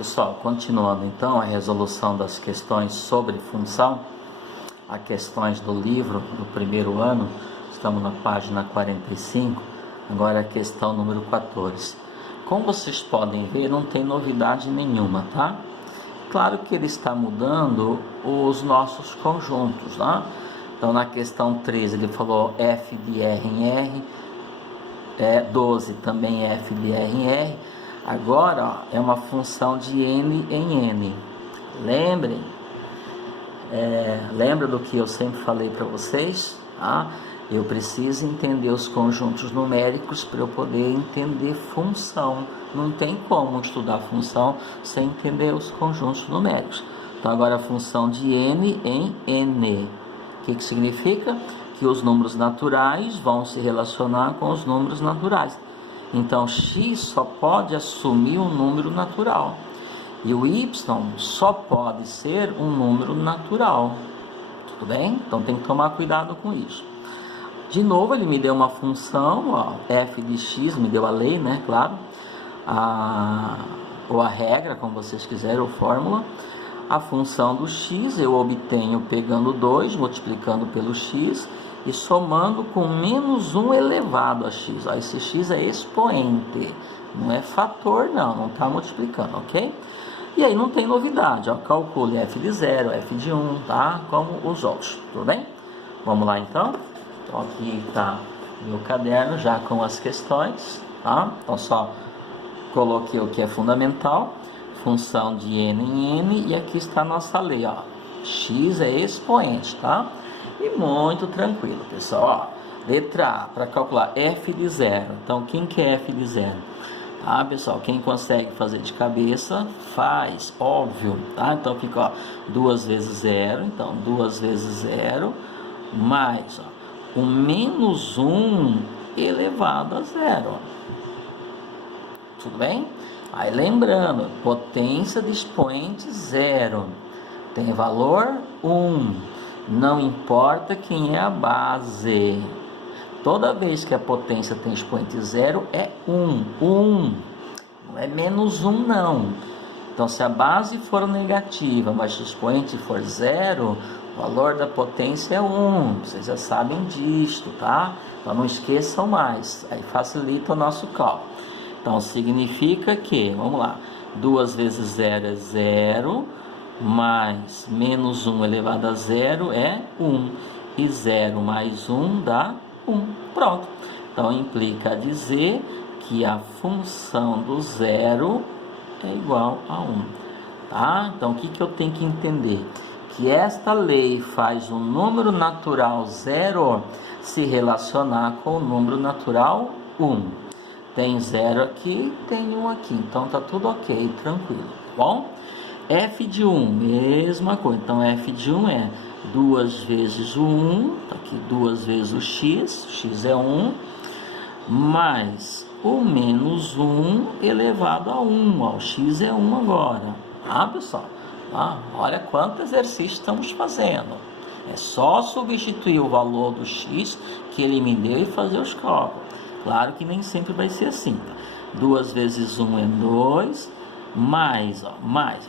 Pessoal, continuando então a resolução das questões sobre função, as questões do livro do primeiro ano, estamos na página 45, agora a questão número 14. Como vocês podem ver, não tem novidade nenhuma, tá? Claro que ele está mudando os nossos conjuntos, tá? Então na questão 13 ele falou f de r em r, 12 também f de r em r. Agora ó, é uma função de n em n. Lembrem, lembra do que eu sempre falei para vocês? Tá? Eu preciso entender os conjuntos numéricos para eu poder entender função. Não tem como estudar função sem entender os conjuntos numéricos. Então agora a função de n em n. O que significa? Que os números naturais vão se relacionar com os números naturais. Então x só pode assumir um número natural e o y só pode ser um número natural. Tudo bem? Então tem que tomar cuidado com isso. De novo ele me deu uma função, ó, f de x, me deu a lei, né? Claro, ou a regra, como vocês quiserem, ou fórmula. A função do x eu obtenho pegando 2, multiplicando pelo x e somando com menos 1 elevado a x. Ó, esse x é expoente, não é fator não está multiplicando, ok? E aí não tem novidade, ó, calcule f de 0, f de 1, tá? Como os outros, tudo bem? Vamos lá então? Então aqui está meu caderno já com as questões, tá? Então só coloquei o que é fundamental, função de n em n, e aqui está a nossa lei, ó. X é expoente, tá? E muito tranquilo, pessoal, ó. Letra A, para calcular f de 0. Então, quem que é f de 0? Tá, pessoal, quem consegue fazer de cabeça, faz, óbvio, tá? Então, fica, ó, 2 vezes 0, então, 2 vezes 0, mais, ó, o menos 1 elevado a 0. Tudo bem? Aí, lembrando, potência de expoente 0, tem valor 1. Não importa quem é a base. Toda vez que a potência tem expoente 0 é 1. 1. Não é menos 1 não. Então se a base for negativa, mas o expoente for 0, o valor da potência é 1. Vocês já sabem disto, tá? Então não esqueçam mais. Aí facilita o nosso cálculo. Então significa que, vamos lá, 2 vezes 0 é 0. Mais menos 1 elevado a 0 é 1. E 0 mais 1 dá 1. Pronto. Então, implica dizer que a função do 0 é igual a 1. Tá? Então, o que eu tenho que entender? Que esta lei faz o número natural 0 se relacionar com o número natural 1. Tem 0 aqui, tem 1 aqui. Então, tá tudo ok, tranquilo. Tá bom? f de 1, mesma coisa. Então, f de 1 é 2 vezes o 1, tá aqui 2 vezes o x é 1, mais o menos 1 elevado a 1, ó, o x é 1 agora. Ah, pessoal, olha quanto exercício estamos fazendo. É só substituir o valor do x que ele me deu e fazer os cálculos. Claro que nem sempre vai ser assim. 2 vezes 1 é 2, mais,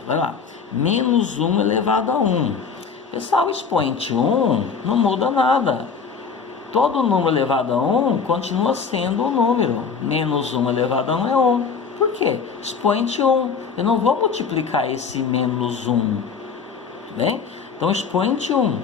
vai lá, menos 1 elevado a 1. Pessoal, o expoente 1 não muda nada. Todo número elevado a 1 continua sendo um número. Menos 1 elevado a 1 é 1. Por quê? Expoente 1. Eu não vou multiplicar esse menos 1. Tudo bem? Então, expoente 1.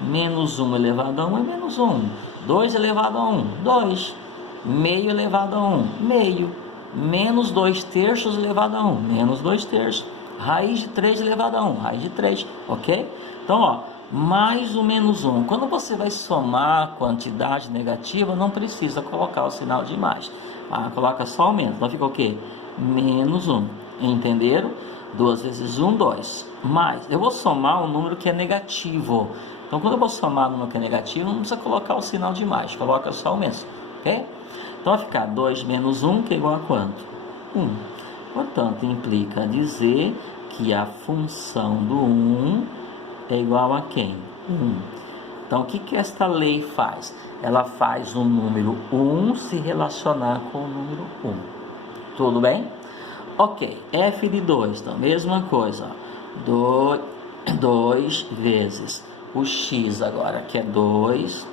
Menos 1 elevado a 1 é menos 1. 2 elevado a 1, 2. Meio elevado a 1, meio. Menos 2 terços elevado a 1, menos 2 terços. Raiz de 3 elevado a 1, raiz de 3, ok? Então, ó, mais o menos 1. Quando você vai somar quantidade negativa, não precisa colocar o sinal de mais. Coloca só o menos. Então, fica o quê? Menos 1. Entenderam? 2 vezes 1, 2. Mais. Eu vou somar um número que é negativo. Então, quando eu vou somar um número que é negativo, não precisa colocar o sinal de mais. Coloca só o menos, ok? Então, vai ficar 2 menos 1, que é igual a quanto? 1. Portanto, implica dizer que a função do 1 é igual a quem? 1. Então, o que esta lei faz? Ela faz o número 1 se relacionar com o número 1. Tudo bem? Ok, f de 2, então mesma coisa, 2 vezes o x agora, que é 2,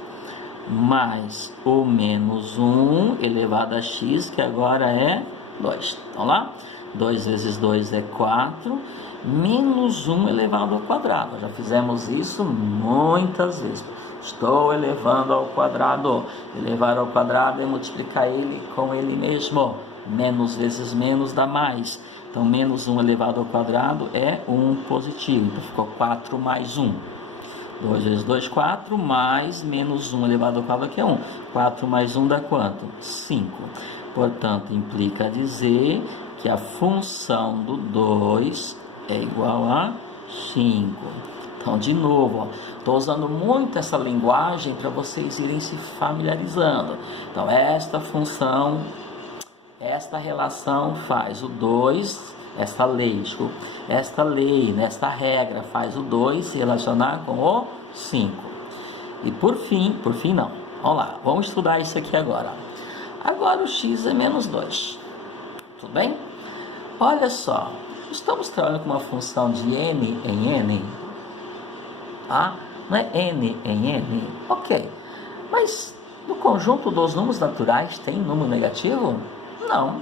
mais o menos 1 elevado a x, que agora é 2. Vamos lá? 2 vezes 2 é 4, menos 1 elevado ao quadrado. Já fizemos isso muitas vezes. Estou elevando ao quadrado. Elevar ao quadrado é multiplicar ele com ele mesmo. Menos vezes menos dá mais. Então, menos 1 elevado ao quadrado é 1 positivo. Então, ficou 4 mais 1. 2 vezes 2, 4, mais menos 1 elevado ao quadrado, que é 1. 4 mais 1 dá quanto? 5. Portanto, implica dizer que a função do 2 é igual a 5. Então, de novo, estou usando muito essa linguagem para vocês irem se familiarizando. Então, esta função, esta relação faz o 2... Esta lei, esta regra faz o 2 se relacionar com o 5. E por fim não. Vamos lá, vamos estudar isso aqui agora. Agora o x é menos 2. Tudo bem? Olha só, estamos trabalhando com uma função de n em n. Ah, não é n em n? Ok. Mas no conjunto dos números naturais tem número negativo? Não.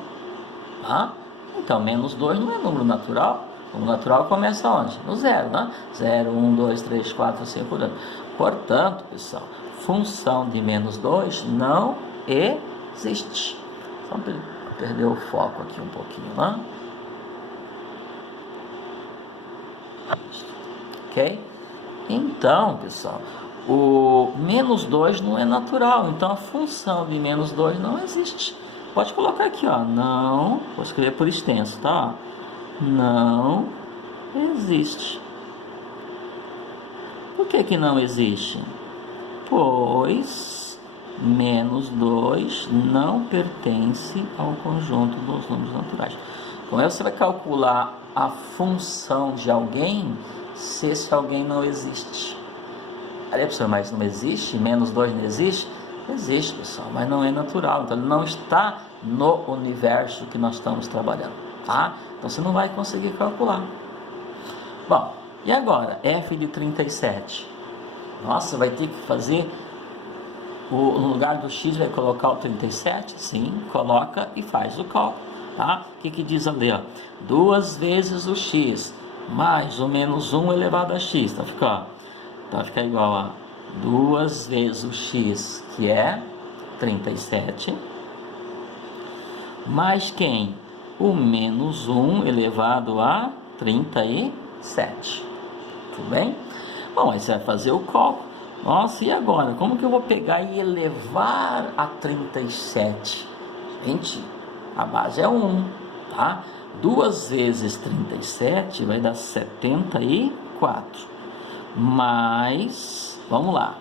Ah? Então, menos 2 não é número natural. O número natural começa onde? No 0, né? 0, 1, 2, 3, 4, 5, 8. Portanto, pessoal, função de menos 2 não existe. Só perder o foco aqui um pouquinho, né? Ok? Então, pessoal, o menos 2 não é natural. Então, a função de menos 2 não existe. Pode colocar aqui, ó, não, vou escrever por extenso, tá? Não existe. Por que não existe? Pois menos 2 não pertence ao conjunto dos números naturais. Como é que você vai calcular a função de alguém se esse alguém não existe? Aí, professor, mas não existe? Menos 2 não existe? Existe, pessoal, mas não é natural. Então, ele não está no universo que nós estamos trabalhando, tá? Então, você não vai conseguir calcular. Bom, e agora? F de 37. Nossa, vai ter que fazer... no lugar do x, vai colocar o 37? Sim, coloca e faz o cálculo, tá? O que diz ali, ó? 2 vezes o x, mais o menos 1 elevado a x. Então, fica igual a 2 vezes o x, que é 37, mais quem? O menos 1 elevado a 37. Tudo bem? Bom, aí você vai fazer o cálculo. Nossa, e agora? Como que eu vou pegar e elevar a 37? Gente, a base é 1, tá? 2 vezes 37 vai dar 74. Mais, vamos lá,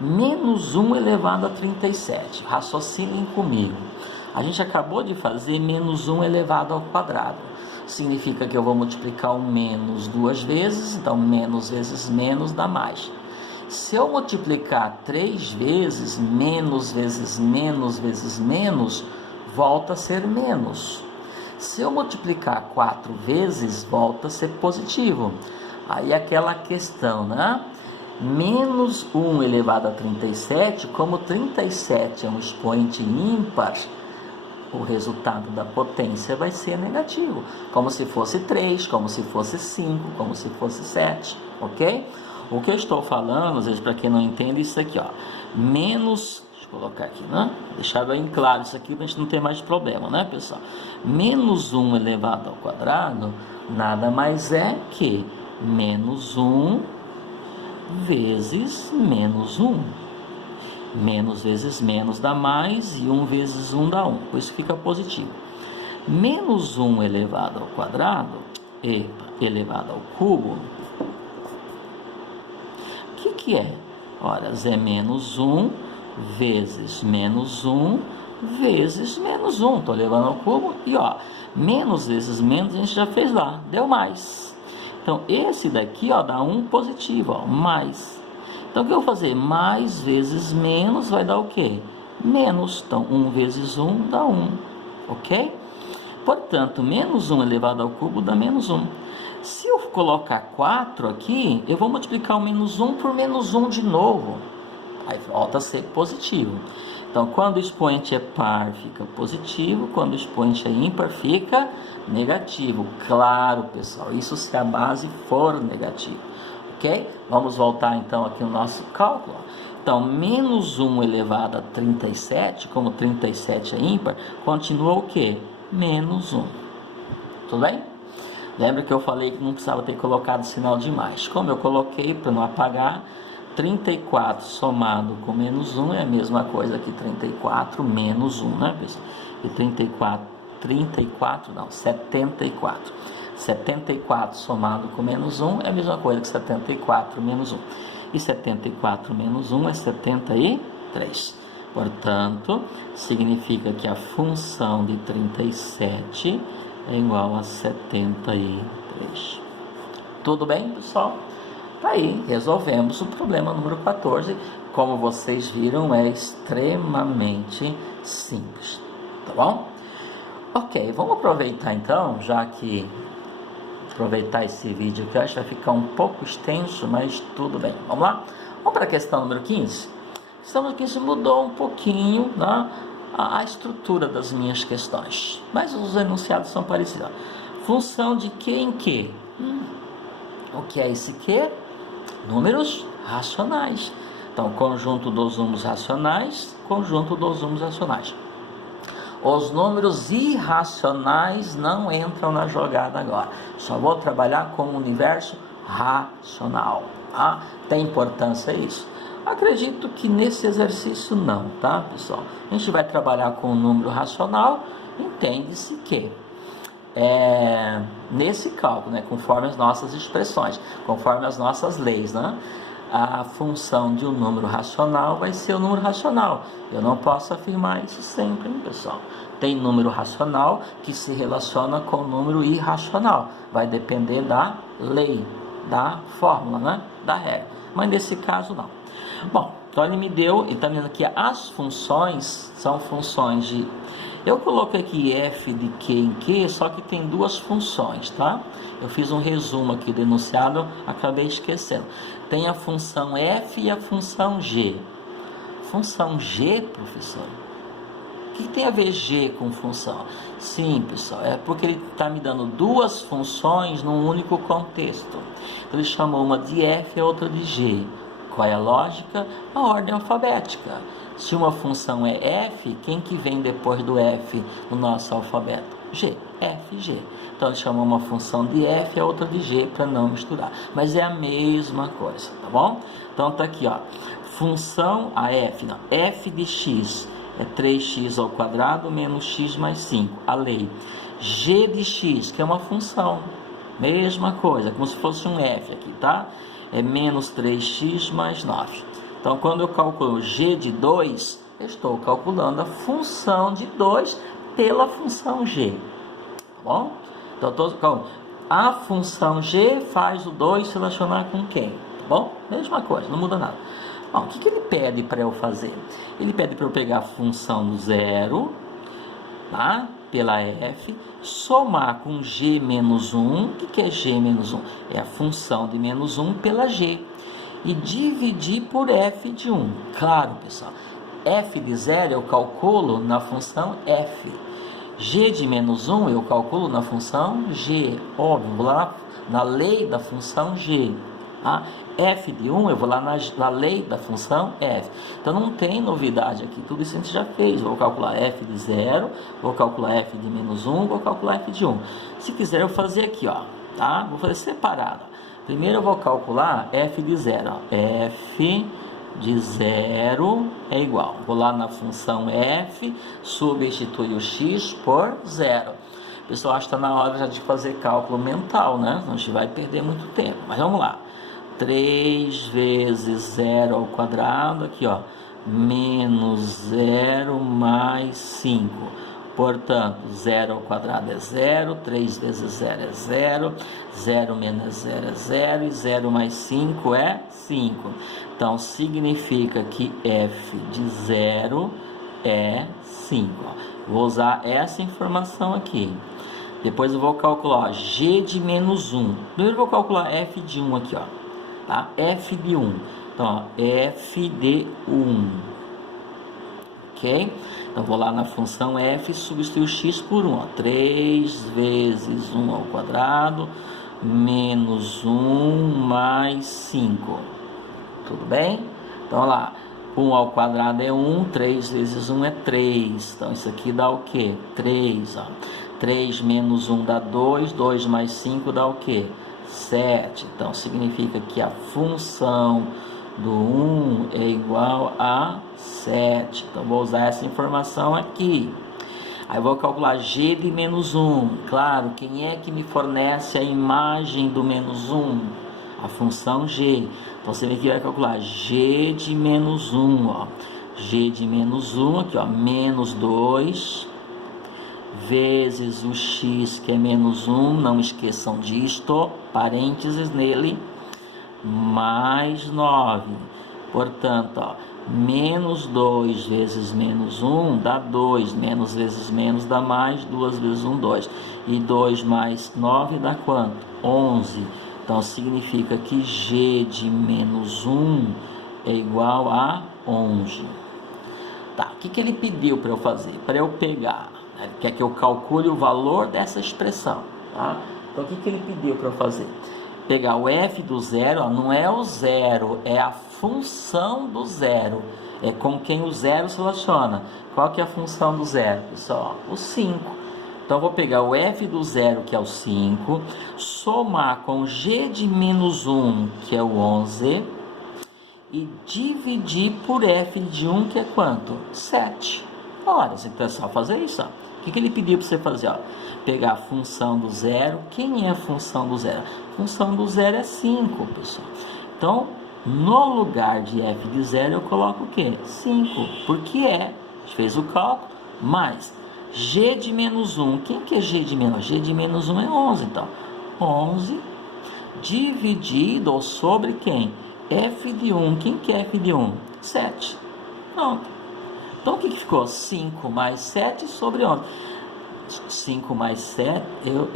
menos 1 elevado a 37. Raciocinem comigo. A gente acabou de fazer menos 1 elevado ao quadrado. Significa que eu vou multiplicar o menos 2 vezes, então menos vezes menos dá mais. Se eu multiplicar 3 vezes, menos vezes menos vezes menos, volta a ser menos. Se eu multiplicar 4 vezes, volta a ser positivo. Aí aquela questão, né? Menos 1 elevado a 37, como 37 é um expoente ímpar, o resultado da potência vai ser negativo. Como se fosse 3, como se fosse 5, como se fosse 7, ok? O que eu estou falando, às vezes, para quem não entende, isso aqui, ó. Menos, deixa eu colocar aqui, né? Deixar bem claro isso aqui para a gente não ter mais problema, né, pessoal? Menos 1 elevado ao quadrado, nada mais é que menos 1 vezes menos 1. Menos vezes menos dá mais e 1 vezes 1 dá 1. Por isso fica positivo. Menos 1 elevado ao quadrado, elevado ao cubo, o que é? Ora, é menos 1 vezes menos 1 vezes menos 1. Estou levando ao cubo e, ó, menos vezes menos a gente já fez lá, deu mais. Então, esse daqui, ó, dá 1 positivo, ó, mais. Então, o que eu vou fazer? Mais vezes menos vai dar o quê? Menos. Então, 1 vezes 1 dá 1, ok? Portanto, menos 1 elevado ao cubo dá menos 1. Se eu colocar 4 aqui, eu vou multiplicar o menos 1 por menos 1 de novo. Aí volta a ser positivo. Então, quando o expoente é par, fica positivo. Quando o expoente é ímpar, fica negativo. Claro, pessoal, isso se a base for negativa. Ok? Vamos voltar, então, aqui no nosso cálculo. Então, menos 1 elevado a 37, como 37 é ímpar, continua o quê? Menos 1. Tudo bem? Lembra que eu falei que não precisava ter colocado sinal de mais. Como eu coloquei, para não apagar, 34 somado com menos 1 é a mesma coisa que 34 menos 1, né, pessoal? E 74. 74 somado com menos 1 é a mesma coisa que 74 menos 1. E 74 menos 1 é 73. Portanto, significa que a função de 37 é igual a 73. Tudo bem, pessoal? Aí, resolvemos o problema número 14. Como vocês viram, é extremamente simples. Tá bom? Ok, vamos aproveitar então, já que aproveitar esse vídeo que eu acho que vai ficar um pouco extenso, mas tudo bem. Vamos lá? Vamos para a questão número 15. A questão número 15 mudou um pouquinho, né, a estrutura das minhas questões, mas os enunciados são parecidos. Função de que em que? O que é esse que? Números racionais. Então, conjunto dos números racionais, conjunto dos números racionais. Os números irracionais não entram na jogada agora. Só vou trabalhar com o universo racional. Tá? Tem importância isso? Acredito que nesse exercício não, tá, pessoal? A gente vai trabalhar com o número racional, entende-se que nesse cálculo, né, conforme as nossas expressões, conforme as nossas leis, né, a função de um número racional vai ser o número racional. Eu não posso afirmar isso sempre, hein, pessoal? Tem número racional que se relaciona com o número irracional. Vai depender da lei, da fórmula, né, da regra. Mas nesse caso, não. Bom, então ele me deu, e está vendo aqui, as funções são funções de... Eu coloquei aqui f de q em q, só que tem duas funções, tá? Eu fiz um resumo aqui do enunciado, acabei esquecendo. Tem a função f e a função g. Função g, professor? O que tem a ver g com função? Sim, pessoal, é porque ele está me dando duas funções num único contexto. Então, ele chamou uma de f e a outra de g. Qual é a lógica? A ordem alfabética. Se uma função é f, quem que vem depois do f no nosso alfabeto? G, f, g. Então ele chamou uma função de f e a outra de g para não misturar. Mas é a mesma coisa, tá bom? Então tá aqui, ó. Função a f, não. F de x é 3x ao quadrado menos x mais 5. A lei. G de x, que é uma função. Mesma coisa, como se fosse um f aqui, tá? É menos 3x mais 9. Então, quando eu calculo g de 2, eu estou calculando a função de 2 pela função g. Tá bom? Então, a função g faz o 2 se relacionar com quem? Tá bom? Mesma coisa, não muda nada. Bom, o que ele pede para eu fazer? Ele pede para eu pegar a função do 0, tá? Pela f, somar com g menos 1. O que é g menos 1? É a função de menos 1 pela g. E dividir por f de 1. Claro, pessoal, f de 0 eu calculo na função f. G de menos 1 eu calculo na função g. Óbvio, vou lá na lei da função g. Tá? F de 1 eu vou lá na lei da função f. Então não tem novidade aqui, tudo isso a gente já fez. Vou calcular f de 0, vou calcular f de menos 1, vou calcular f de 1. Se quiser eu fazer aqui, ó, tá? Vou fazer separado. Primeiro eu vou calcular f de 0. Ó. F de 0 é igual. Vou lá na função f, substitui o x por 0. Pessoal, acho que está na hora já de fazer cálculo mental, né? A gente vai perder muito tempo, mas vamos lá. 3 vezes 0 ao quadrado, aqui ó, menos 0 mais 5. Portanto, 0 ao quadrado é 0, 3 vezes 0 é 0, 0 menos 0 é 0, e 0 mais 5 é 5. Então, significa que f de 0 é 5. Vou usar essa informação aqui. Depois eu vou calcular, ó, g de menos 1. Primeiro eu vou calcular f de 1 aqui, ó. Tá? F de 1. Então, ó, f de 1. Ok? Então, vou lá na função f e substituir o x por 1. Ó. 3 vezes 1 ao quadrado menos 1 mais 5. Tudo bem? Então, olha lá. 1 ao quadrado é 1, 3 vezes 1 é 3. Então, isso aqui dá o quê? 3. Ó. 3 menos 1 dá 2, 2 mais 5 dá o quê? 7. Então, significa que a função do 1 é igual a 7. Então, vou usar essa informação aqui. Aí, vou calcular g de menos 1. Claro, quem é que me fornece a imagem do menos 1? A função g. Então, você vai calcular g de menos 1. Ó. G de menos 1, aqui, ó, menos 2, vezes o x, que é menos 1, não esqueçam disto, parênteses nele, mais 9. Portanto, ó, menos 2 vezes menos 1 dá 2, menos vezes menos dá mais, 2 vezes 1, 2. E 2 mais 9 dá quanto? 11. Então, significa que g de menos 1 é igual a 11. Tá, o que ele pediu para eu fazer? Para eu pegar, né? Ele quer que eu calcule o valor dessa expressão. Tá? Então, o que ele pediu para eu fazer? Pegar o f do zero, ó, não é o zero, é a função do zero. É com quem o zero se relaciona. Qual que é a função do zero, pessoal? O 5. Então, eu vou pegar o f do zero, que é o 5, somar com g de menos 1, que é o 11, e dividir por f de 1, que é quanto? 7. Olha, você tem só fazer isso. Ó. O que ele pediu para você fazer? Ó? Pegar a função do zero. Quem é a função do zero? A função do zero é 5, pessoal. Então, no lugar de f de zero, eu coloco o quê? 5. Porque a gente fez o cálculo, mais g de menos 1. Quem que é g de menos 1? G de menos 1 é 11. Então, 11 dividido sobre quem? F de 1. Quem que é f de 1? 7. Pronto. Então, o que ficou? 5 mais 7 sobre 11. 5 mais 7, eu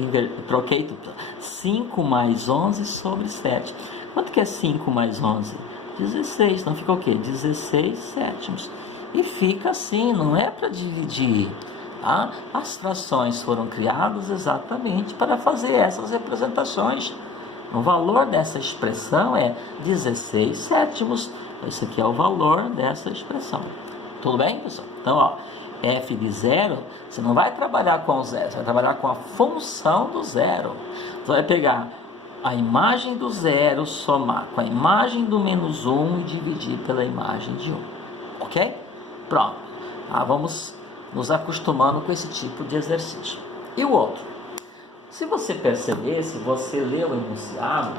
troquei tudo. 5 mais 11 sobre 7. Quanto que é 5 mais 11? 16. Então, fica o quê? 16 sétimos. E fica assim, não é para dividir. Tá? As frações foram criadas exatamente para fazer essas representações. O valor dessa expressão é 16 sétimos. Esse aqui é o valor dessa expressão. Tudo bem, pessoal? Então, ó, f de zero, você não vai trabalhar com o zero, você vai trabalhar com a função do zero. Você vai pegar a imagem do zero, somar com a imagem do menos 1 e dividir pela imagem de 1. Ok? Pronto. Vamos nos acostumando com esse tipo de exercício. E o outro? Se você perceber, se você leu o enunciado,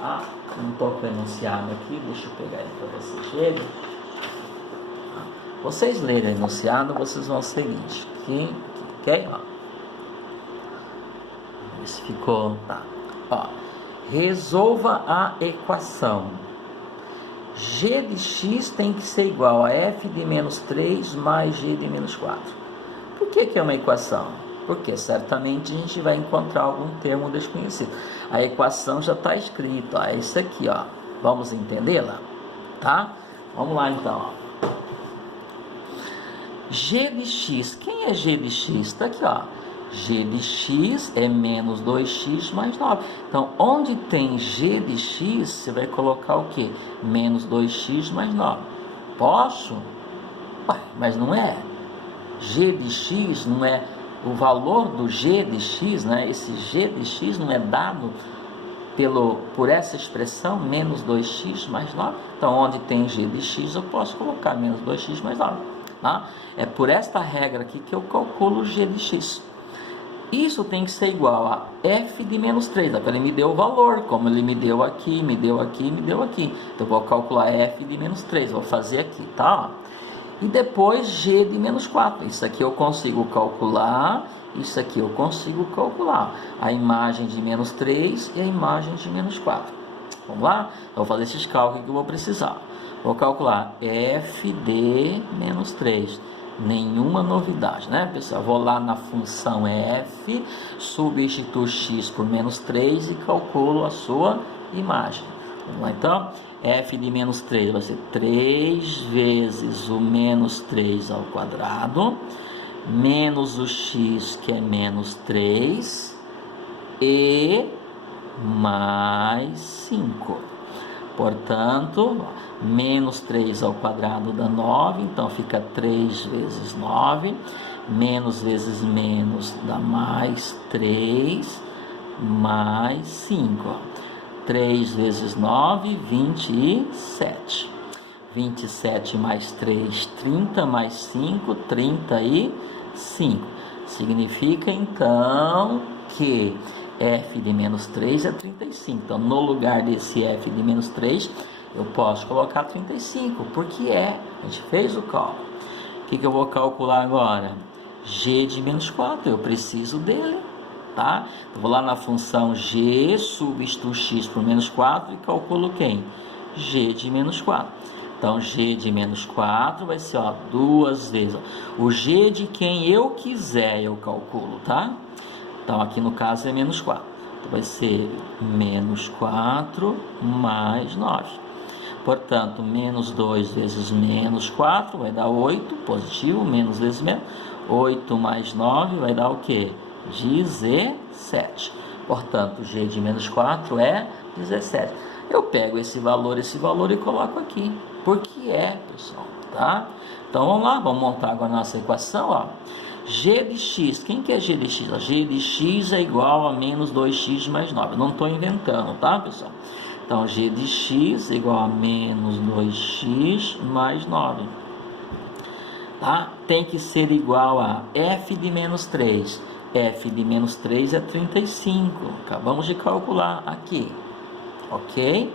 tá? Não estou com o enunciado aqui, deixa eu pegar ele para vocês verem. Vocês lerem o enunciado, vocês vão ser o seguinte, ok? Ó. Esse ficou, tá? Ó. Resolva a equação. G de x tem que ser igual a f de menos 3 mais g de menos 4. Por que é uma equação? Porque certamente a gente vai encontrar algum termo desconhecido. A equação já está escrita, ó, é isso aqui, ó. Vamos entendê-la? Tá? Vamos lá então, ó. G de x, quem é g de x? Está aqui, ó. G de x é menos 2x mais 9. Então, onde tem g de x, você vai colocar o quê? Menos 2x mais 9. Posso? Ué, mas não é. G de x não é o valor do g de x, né? Esse g de x não é dado por essa expressão, menos 2x mais 9. Então, onde tem g de x, eu posso colocar menos 2x mais 9. Tá? É por esta regra aqui que eu calculo g de x. Isso tem que ser igual a f de menos 3. Ele me deu o valor, como ele me deu aqui, me deu aqui, me deu aqui. Então, eu vou calcular f de menos 3. Vou fazer aqui, tá? E depois g de menos 4. Isso aqui eu consigo calcular. Isso aqui eu consigo calcular. A imagem de menos 3 e a imagem de menos 4. Vamos lá? Eu vou fazer esses cálculos que eu vou precisar. Vou calcular f de menos 3. Nenhuma novidade, né, pessoal? Vou lá na função f, substituo x por menos 3 e calculo a sua imagem. Vamos lá, então, f de menos 3 vai ser 3 vezes o menos 3 ao quadrado, menos o x, que é menos 3, e mais 5. Portanto, menos 3 ao quadrado dá 9, então fica 3 vezes 9, menos vezes menos dá mais 3, mais 5. 3 vezes 9, 27. 27 mais 3, 30, mais 5, 35. Significa, então, que f de menos 3 é 35. Então, no lugar desse f de menos 3, eu posso colocar 35, porque a gente fez o cálculo. O que eu vou calcular agora? G de menos 4, eu preciso dele, tá? Eu vou lá na função g, substituo x por menos 4 e calculo quem? G de menos 4. Então, g de menos 4 vai ser, ó, duas vezes. Ó. O g de quem eu quiser eu calculo, tá? Então, aqui no caso é menos 4. Então, vai ser menos 4 mais 9. Portanto, menos 2 vezes menos 4 vai dar 8, positivo, menos vezes menos. 8 mais 9 vai dar o quê? 17. Portanto, g de menos 4 é 17. Eu pego esse valor e coloco aqui. Porque pessoal, tá? Então, vamos lá, vamos montar agora a nossa equação, ó. G de x, quem que é g de x? G de x é igual a menos 2x mais 9. Não estou inventando, tá, pessoal? Então, g de x é igual a menos 2x mais 9. Tá? Tem que ser igual a f de menos 3. F de menos 3 é 35. Acabamos de calcular aqui. Ok?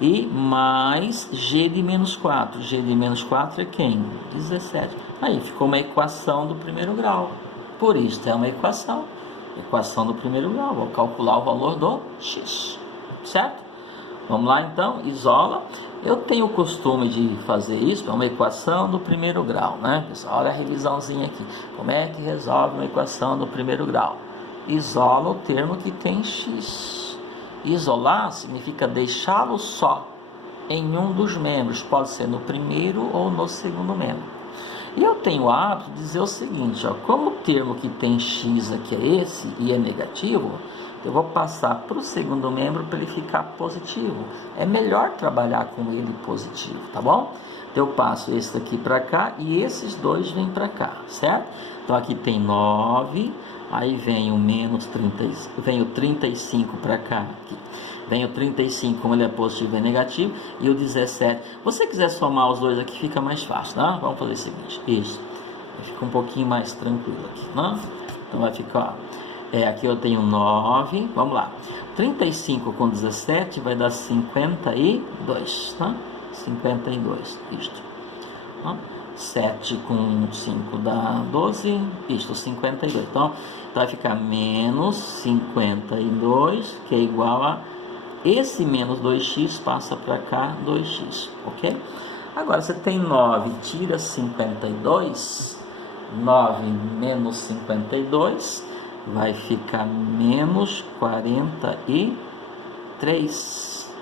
E mais g de menos 4. G de menos 4 é quem? 17. Aí ficou uma equação do primeiro grau. Por isso é uma equação. Equação do primeiro grau. Vou calcular o valor do x. Certo? Vamos lá então, isola. Eu tenho o costume de fazer isso, é uma equação do primeiro grau, né, pessoal? Olha a revisãozinha aqui. Como é que resolve uma equação do primeiro grau? Isola o termo que tem x. Isolar significa deixá-lo só em um dos membros, pode ser no primeiro ou no segundo membro. E eu tenho o hábito de dizer o seguinte, ó, como o termo que tem x aqui é esse e é negativo, eu vou passar para o segundo membro para ele ficar positivo. É melhor trabalhar com ele positivo, tá bom? Então eu passo esse daqui para cá e esses dois vêm para cá, certo? Então aqui tem 9, aí vem o menos 30, vem o 35 para cá, aqui. Vem o 35, como ele é positivo e negativo, e o 17. Se você quiser somar os dois aqui, fica mais fácil, tá? Vamos fazer o seguinte, isso. Fica um pouquinho mais tranquilo aqui, né? Então vai ficar, ó, aqui eu tenho 9, vamos lá. 35 com 17 vai dar 52, tá? 52, isto. Tá? 7 com 5 dá 12, isto, 52. Então vai ficar menos 52, que é igual a esse menos 2x passa para cá 2x, ok? Agora você tem 9, tira 52, 9 menos 52 vai ficar menos 43.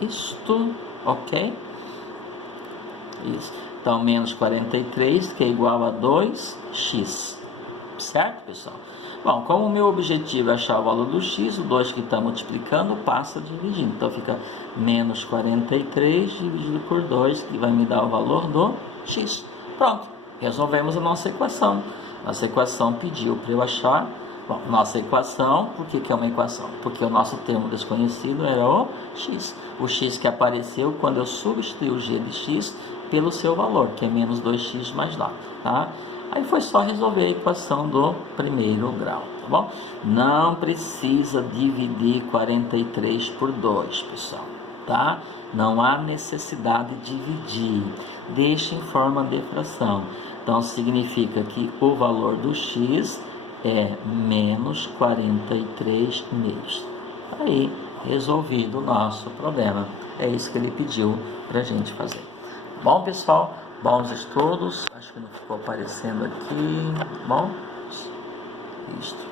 Isto, ok? Isso. Então, menos 43, que é igual a 2x. Certo, pessoal? Bom, como o meu objetivo é achar o valor do x, o 2 que está multiplicando passa dividindo. Então, fica menos 43 dividido por 2, que vai me dar o valor do x. Pronto, resolvemos a nossa equação. Nossa equação pediu para eu achar... Bom, nossa equação, por que é uma equação? Porque o nosso termo desconhecido era o x. O x que apareceu quando eu substituí o g de x pelo seu valor, que é menos 2x mais 9, tá? Aí foi só resolver a equação do primeiro grau, tá bom? Não precisa dividir 43 por 2, pessoal, tá? Não há necessidade de dividir, deixa em forma de fração. Então, significa que o valor do x é menos 43 meios. Aí, resolvido o nosso problema. É isso que ele pediu para a gente fazer. Bom, pessoal, bons estudos. Acho que não ficou aparecendo aqui. Bom, isto.